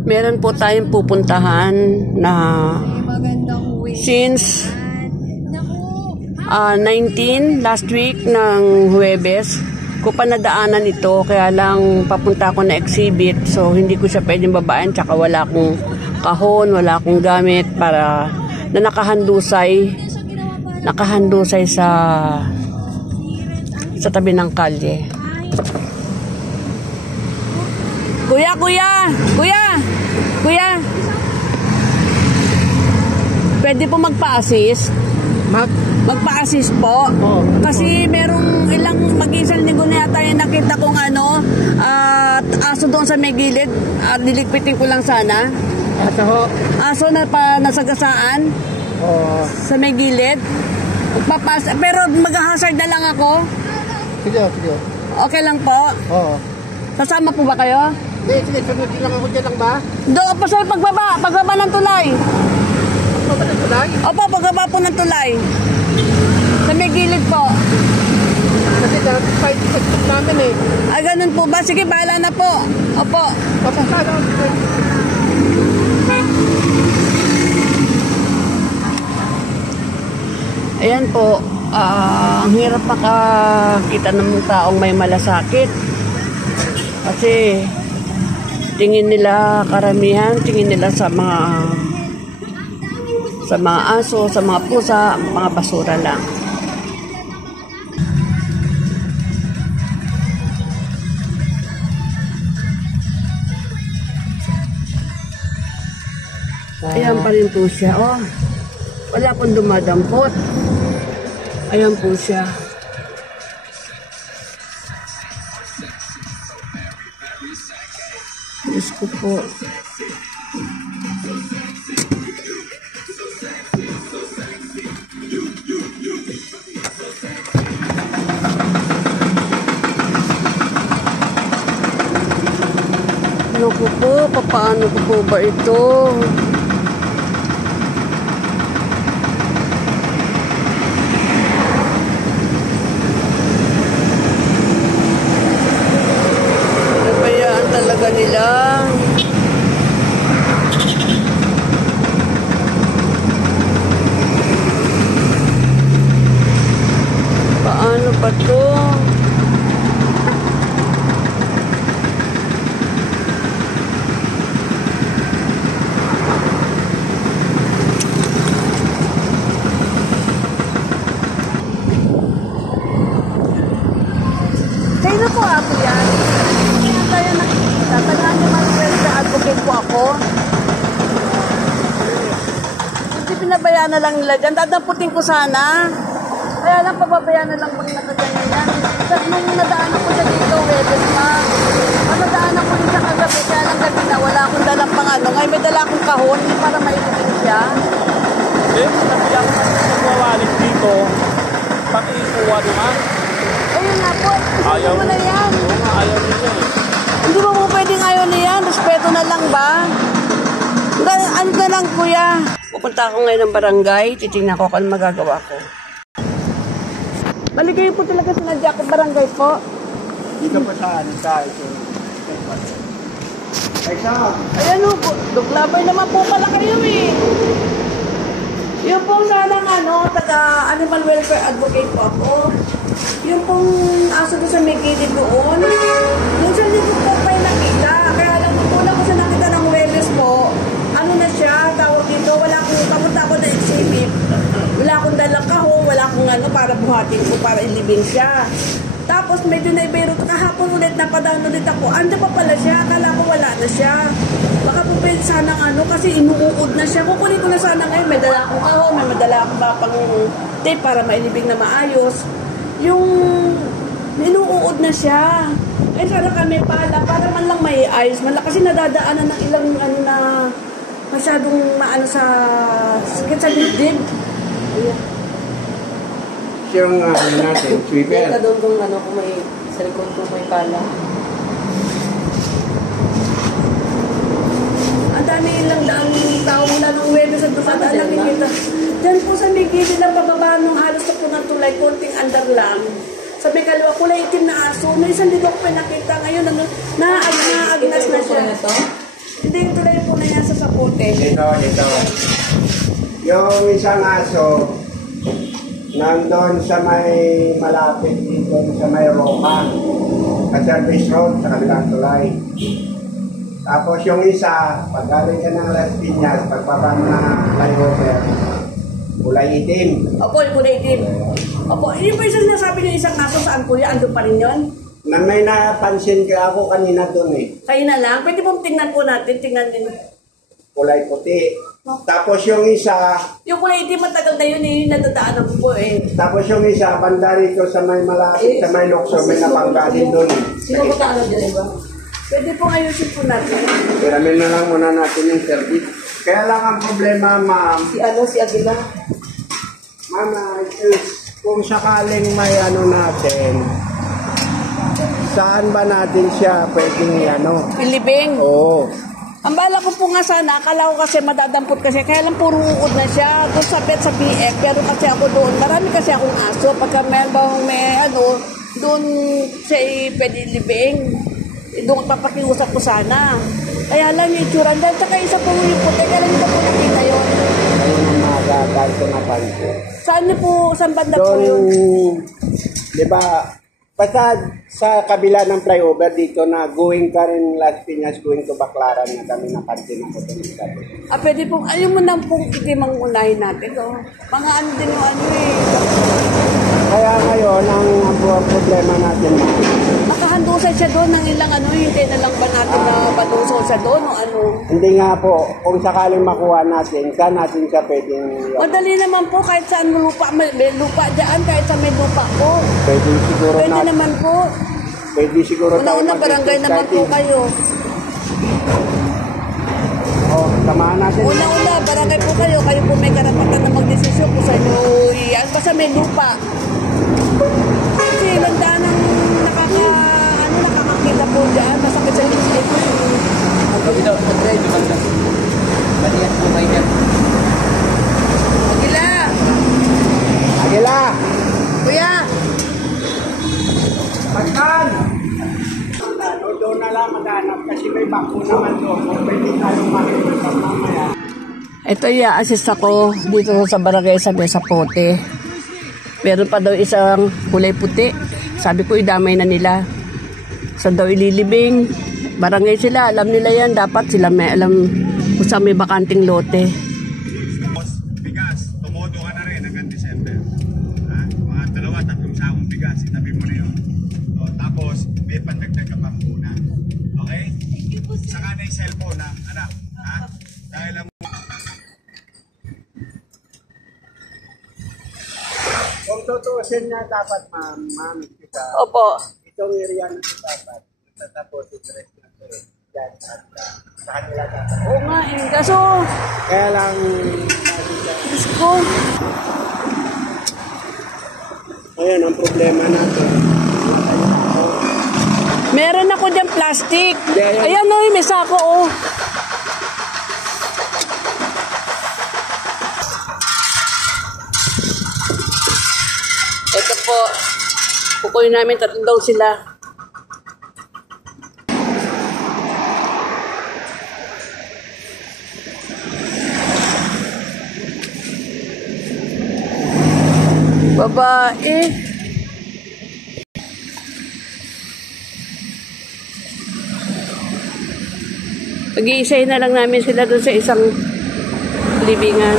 Meron po tayong pupuntahan na since 19 last week ng Huwebes ko pa nadaanan ito, kaya lang papunta ako na exhibit, so hindi ko siya pwedeng babaan, tsaka wala akong kahon, wala akong gamit para na nakahandusay sa tabi ng kalye. Kuya! Pwede po magpa-assist? Magpa-assist po? Oh, kasi merong mag-isang linggo na yata yung nakita kong aso doon sa may gilid. Nilikpitin ko lang sana. Aso ho? Aso na nasagasaan? Oo. Sa may gilid? Pero mag-hazard na lang ako? Sige. Okay lang po? Oo. Sasama po ba kayo? Sige, sunod lang ako dyan lang ba? Doon po sa pagbaba ng tulay. Pagbaba ng tulay? Opo, pagbaba po ng tulay. Sa may gilid po. Kasi dati pa ito namin eh. Ay, ganun po ba? Sige, bahala na po. Opo. Papunta na ako. Ayan po. Ang hirap makakita ng taong may malasakit. Kasi tingin nila sa mga aso, sa mga pusa, mga basura lang. Ayan pa rin po siya. Oh, wala pong dumadampot. Ayan po siya. Diyos ko po. Naku po, paano ko po ba ito? Nabayaan talaga nila. Paano ba to? Kaya po ako yan. Kaya tayo nakikita. Tandaan niyo Manuel na advocate po ako. Hindi pinabayaan na lang nila dyan. Dadamputin ko sana. Kaya lang pababayaan na lang pag nakaganyan yan. Kasi nung nadaan ako dyan dito, Huwebes pa. Nadaan ako din sa kagabi. Kaya lang gabi na wala akong dalang pang Ngayon may dala akong kahon. Hindi para mailipin siya. Eh, sabi ako na nagwawalit dito. Pag-iikuha naman. Ayun nga po. Ayaw mo na yan. Oo nga, ayaw nila eh. Hindi mo pwedeng ayaw na yan. Respeto na lang ba? Ano na lang, kuya? Pupunta ako ngayon ng barangay. Titingnan ko kung magagawa ko. Maligay po talaga sa Nadia ko barangay po. Dito pa saan? Ay, saan? Ayan o, duklabay naman po pala kayo eh. Yung pong sanang taga-animal welfare advocate po ako. Yung pong aso doon sa may gilid doon. Yung sa linggo po kayo nakita. Kaya lang po ko sa nakita ng Huwebes po. Ano na siya, tawag dito, wala akong, papunta ako na exhibit. Wala akong dalang kahon, wala akong para buhatin ko, para ilibing siya. Tapos medyo naibero, kahapon ulit, napadaan ulit ako. Ando pa pala siya, akala ko wala na siya. Baka po pwede sana kasi inuukod na siya. Kukunin ko na sana ngayon, may dala akong kahon, may madala akong pang tape para mailibing na maayos. Yung inuukod na siya. Ay sana kami pala, para man lang may ayos. Kasi nadadaanan ng ilang na masyadong sa sakit sa dibdib. Ayan. Siyang natin, sweeper. Ika doon kung kung may sa likod kung may pala. Ang dami ilang daang tao mula ng Huwebes at dumadaan lang kita. Diyan po sa may gilid ng pababa nung halos na po ng tulay, konting andar lang. Sa may kaliwa, kulay itim na aso. May isang dito ko pinakita. Ngayon, naagnas na siya. Hindi yung tulay puti. Dito. Yung isang aso, nandun sa may malapit dito, sa may Roca, sa Service Road, sa kabilang tulay. Tapos yung isa, pag galing ka ng Las Piñas, pagpapa na flyover, kulay itim. Opo, kulay itim. Opo, yun po yung sinasabi niyo isang aso, saan po yan? Andun pa rin yun? Na may napansin ka ako kanina doon eh. Kayo na lang. Pwede pong tingnan po natin. Tingnan din. Kulay puti. Tapos yung isa, Yung kulay itim, matagal na yun eh. Nadadaanan ko po eh. tapos yung isa, banda rito sa may malapit, sa may Lukso, may napanggalin doon. Sino ba taano dyan ba? Pwede pong ayusin po natin. Piramin na lang muna natin yung service. Kaya lang ang problema, ma'am. Si Aguila. Ma'am, kung sakaling may ano natin, saan ba natin siya pwedeng Pilibing. Oo. Ang bala ko po nga sana, akala ko kasi madadampot kasi, kaya lang puro uod na siya, doon sa pet sa BF, pero kasi ako doon, marami kasi akong aso, pagka may doon siya pwede libing, doon papakiusap ko sana. Kaya lang yung itsura, dahil saka isa po yung puti, kaya lang hindi po nakita yun. Ayun ang magagal ko na pansin. Saan niyo po, saan banda po Doon, yun? di ba, basta sa kabila ng flyover dito na going ka rin Las Piñas, going to Baclaran na kami napansin ako doon sa gabi. Pwede pong, ayun mo nang pong itim ang unahin natin, oh. Mga ano din yung ano eh. Kaya ngayon, ang buong problema natin, Makahandusan siya doon ng ilang ano, hindi na lang ba natin na patusol siya doon o ano? hindi nga po, kung sakaling makuha natin, saan natin siya pwedeng Madali naman po kahit saan lupa, may lupa dyan, kahit saan may lupa po. pwede siguro Pwede naman po. pwede siguro Una-una barangay naman po kayo. Oh, samahan natin. Una-una barangay po kayo, kayo po may karapatan na magdesisyon kung saan nyo iyan. Basta may lupa. Kasi landa ng nakakakita po dyan. Masakit sa lisip. Ito, mag-drive naman ka. Baliyan po kayo dyan. Agila! Agila! Kuya! Pagkan! Doon na lang maghanap kasi may bako naman doon. Kung pwede tayo makikita mamaya. Ito i-assist ako dito sa barangay sa Pote. Meron pa daw isang kulay puti. Sabi ko idamay na nila. Saan daw ililibing. Barangay sila, alam nila yan. Dapat sila may alam kung saan may bakanting lote. Bigas, tumodo ka na rin hanggang December. Ha? Mga 2-3 sakong bigas, itabi mo na yun. O, tapos, may pandagdag ka pang muna. Okay? Saka na yung cellphone, ha? Anak. Ha? Dahil ang Kung tutuusin niya dapat ma'am, kita. Opo. Itong area na ito dapat. Tatapos yung rest na ito. Yan, at sa kanila dapat. Oo nga eh. Kaso, Kaya lang, Diyos ko. ayan ang problema natin. Meron ako dyan plastic. Yeah. Ayan o, may sako o. Ito po. Kukunin namin, tatlong daw sila. Babae. Pag-iisay na lang namin sila doon sa isang libingan.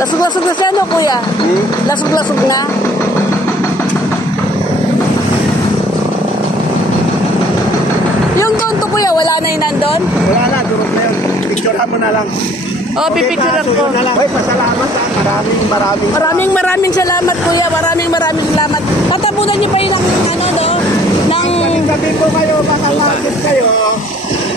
Lasog-lasog na siya, no, kuya? Lasog-lasog na. Yung doon to, kuya, wala na yun nandun? Wala na, durog na yun. picturean mo na lang. Oh, pipicturean ko. Sunod na lang. Ay, pasalamat ha. Maraming salamat kuya. Maraming salamat. Patapunan niyo pa yun ng ano do. Ng Gabi po kayo, baka lakit kayo.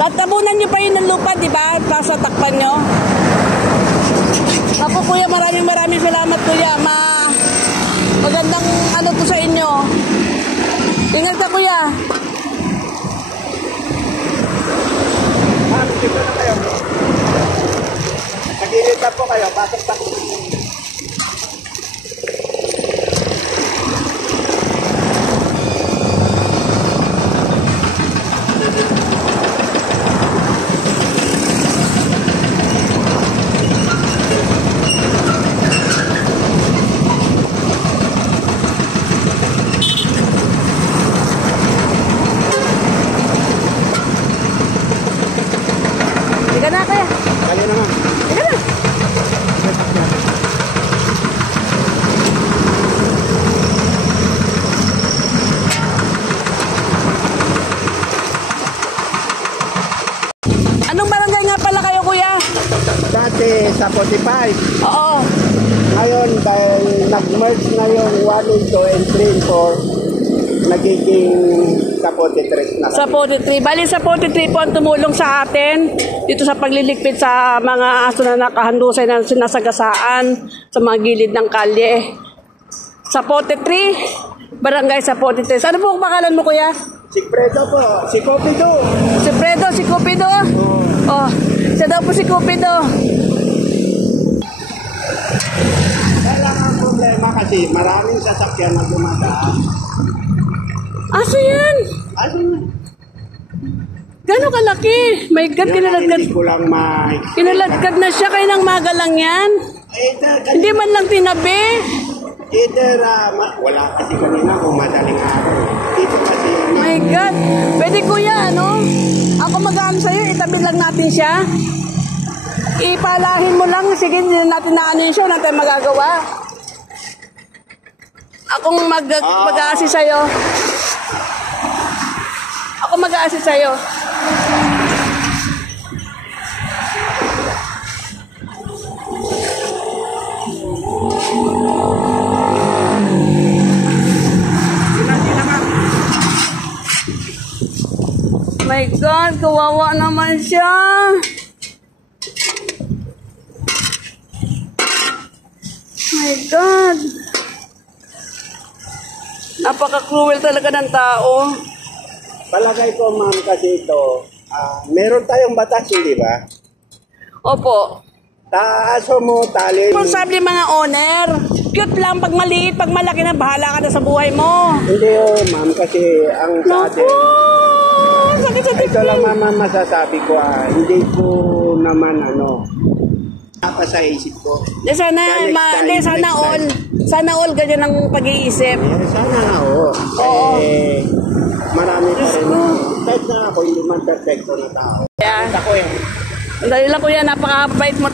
tatabunan niyo pa yun ng lupa, di ba? Para sa takpan niyo. Ako kuya, maraming salamat kuya. Magandang ano to sa inyo. Ingat ka kuya. Dito na kayo. Nagilid na po kayo, pasok. Ika na kuya. Kayo naman. Ika na. Anong barangay nga pala kayo kuya? Dati sa 45. Oo. Ngayon, dahil nag-merge na yung 1 and 2 and 3 and 4, nagiging sa 43 na Sa kami. 43. Bali sa 43 po ang tumulong sa atin dito sa pagliligpit sa mga aso na nakahandusay na sinasagasaan sa mga gilid ng kalye. Sa 43, barangay sa 43. Ano po ang pangalan mo kuya? Si Fredo po, si Copido. Si Fredo, si Cupido? Oh, siya daw po si Cupido. Kaya ang problema kasi maraming sasakyan na dumadaan. Aso yan? Ano na? Gano'ng kalaki? My God, Hindi ko lang kinaladkad na siya. Kaya nang maga lang yan. Hindi man lang tinabi. Wala kasi kanina kung madaling araw. Dito kasi My God. Pwede kuya, ano? Ako magaan sa'yo, itabi lang natin siya. Ipalahin mo lang. Sige, hindi natin na ano yun siya. Wala tayong magagawa. Akong mag-a-assist sa'yo. Ako mag-a-assist sa'yo. My God, kawawa naman siya. My God. Napaka-cruel talaga ng tao. palagay ko ma'am kasi ito, meron tayong batas, hindi ba? Opo. Taaso mo, tali. Responsable mga owner. Cute lang pag maliit, pag malaki na, bahala ka na sa buhay mo. Hindi ma'am, kasi ang sa Naku! atin, Sakit sa ito lang tipi. ma'am masasabi ko, hindi ko naman sa isip ko. Di sana, sana all ganyan ang pag-iisip. Sana nga, oo. Oo. Marami pa Diyos rin. ko. Kahit na ako, hindi man perfecto na tao. Yeah. Ako Dahil lang kuya, napakabait mo